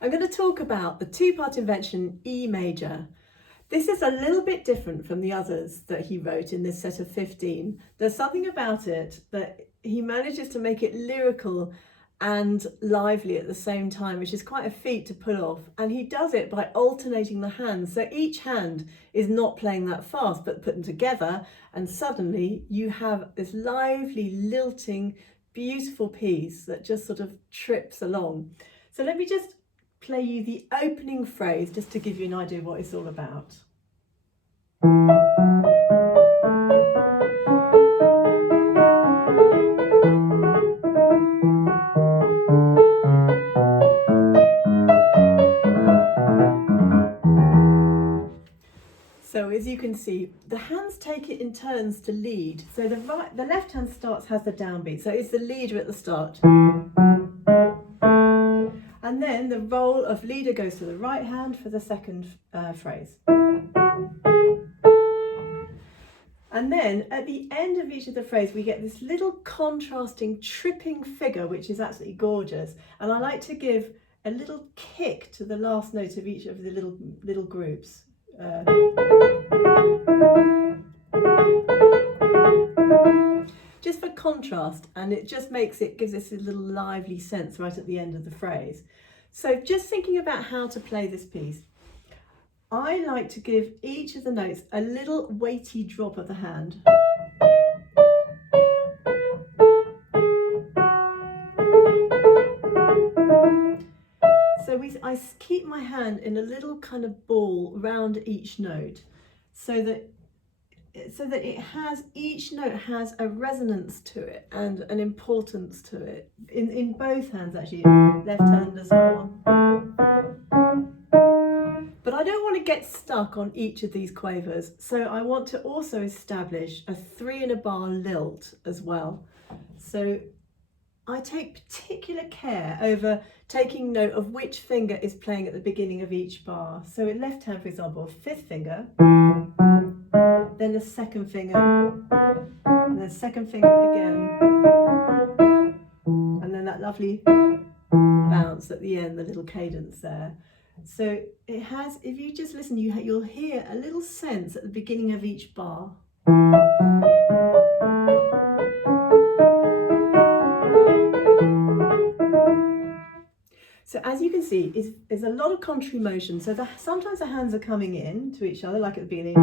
I'm going to talk about the two-part invention E major. This is a little bit different from the others that he wrote in this set of 15. There's something about it that he manages to make it lyrical and lively at the same time, which is quite a feat to pull off. And he does it by alternating the hands. So each hand is not playing that fast, but put them together, and suddenly you have this lively, lilting, beautiful piece that just sort of trips along. So let me just play you the opening phrase just to give you an idea of what it's all about. So as you can see, the hands take it in turns to lead. So the left hand has the downbeat, so it's the leader at the start. And then the role of leader goes to the right hand for the second phrase. And then at the end of each of the phrases, we get this little contrasting tripping figure, which is absolutely gorgeous. And I like to give a little kick to the last note of each of the little groups. Just for contrast, and it just gives us a little lively sense right at the end of the phrase. So just thinking about how to play this piece, I like to give each of the notes a little weighty drop of the hand. So I keep my hand in a little kind of ball around each note, so that each note has a resonance to it and an importance to it in both hands, actually, left hand as well. But I don't want to get stuck on each of these quavers, so I want to also establish a 3-bar lilt as well. So I take particular care over taking note of which finger is playing at the beginning of each bar. So in left hand, for example, 5th finger, then the 2nd finger, and the 2nd finger again, and then that lovely bounce at the end, the little cadence there. So it has, if you just listen, you'll hear a little sense at the beginning of each bar. So as you can see, there's a lot of contrary motion. So sometimes the hands are coming in to each other, like at the beginning,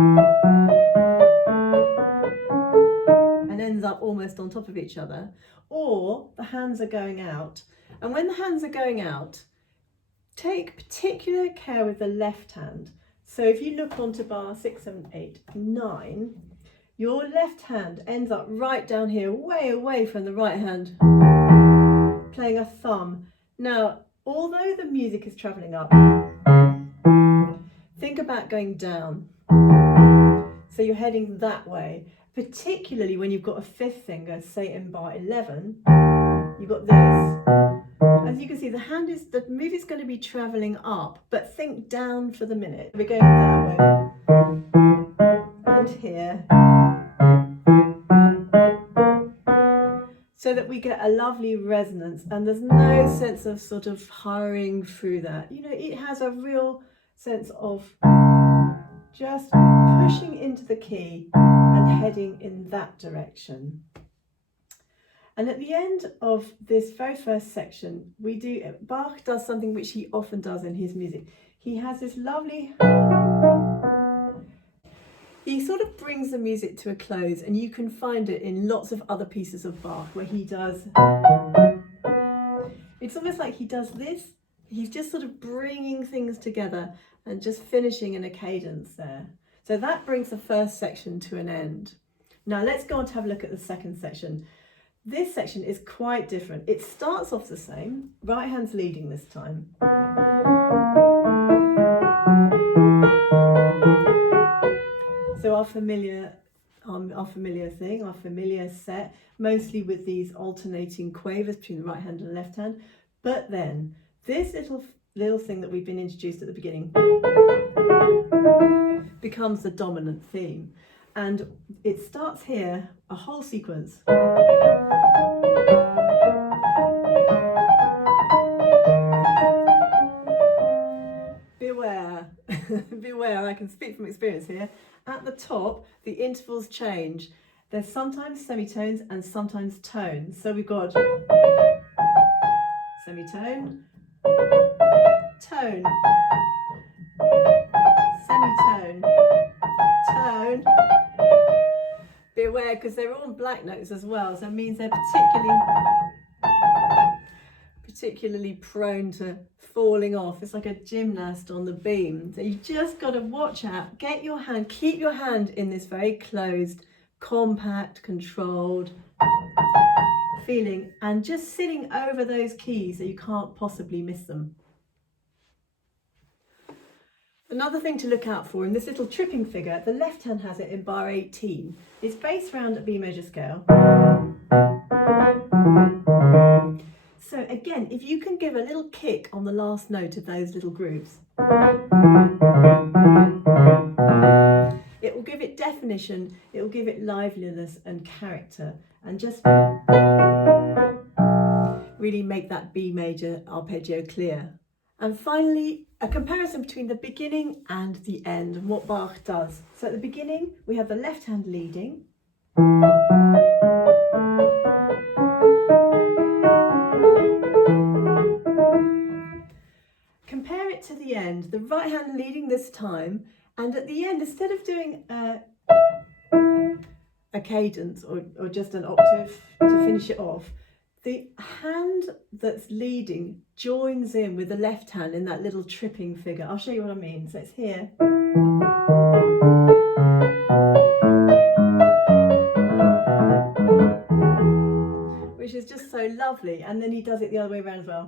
and ends up almost on top of each other. Or the hands are going out. And when the hands are going out, take particular care with the left hand. So if you look onto bar 6, 7, 8, 9, your left hand ends up right down here, way away from the right hand, playing a thumb. Now, although the music is travelling up, think about going down. So you're heading that way, particularly when you've got a 5th finger, say in bar 11, you've got this. As you can see, the move is going to be travelling up, but think down for the minute. We're going that way, and here, so that we get a lovely resonance, and there's no sense of sort of hurrying through that. You know, it has a real sense of just pushing into the key and heading in that direction. And at the end of this very first section, Bach does something which he often does in his music. He has this lovely, he sort of brings the music to a close, and you can find it in lots of other pieces of Bach where he does, it's almost like he does this, he's just sort of bringing things together and just finishing in a cadence there. So that brings the first section to an end. Now let's go on to have a look at the second section. This section is quite different. It starts off the same, right hand's leading this time. So our familiar set, mostly with these alternating quavers between the right hand and the left hand. But then this little thing that we've been introduced at the beginning becomes the dominant theme. And it starts here, a whole sequence. beware, I can speak from experience here. At the top, the intervals change. There's sometimes semitones and sometimes tones. So we've got semitone, tone, semitone, tone. Beware, because they're all black notes as well, so it means they're particularly prone to falling off. It's like a gymnast on the beam. So you just got to watch out. Get your hand, keep your hand in this very closed, compact, controlled feeling, and just sitting over those keys so you can't possibly miss them. Another thing to look out for in this little tripping figure, the left hand has it in bar 18. It's based around a B major scale. So again, if you can give a little kick on the last note of those little grooves, it will give it definition, it will give it liveliness and character, and just really make that B major arpeggio clear. And finally, a comparison between the beginning and the end and what Bach does. So at the beginning, we have the left hand leading. Compare it to the end, the right hand leading this time, and at the end, instead of doing a cadence or just an octave to finish it off, the hand that's leading joins in with the left hand in that little tripping figure. I'll show you what I mean. So it's here. Which is just so lovely. And then he does it the other way around as well.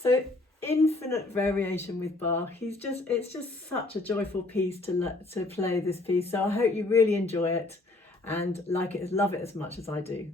So infinite variation with Bach. It's just such a joyful piece to play this piece. So I hope you really enjoy it and love it as much as I do.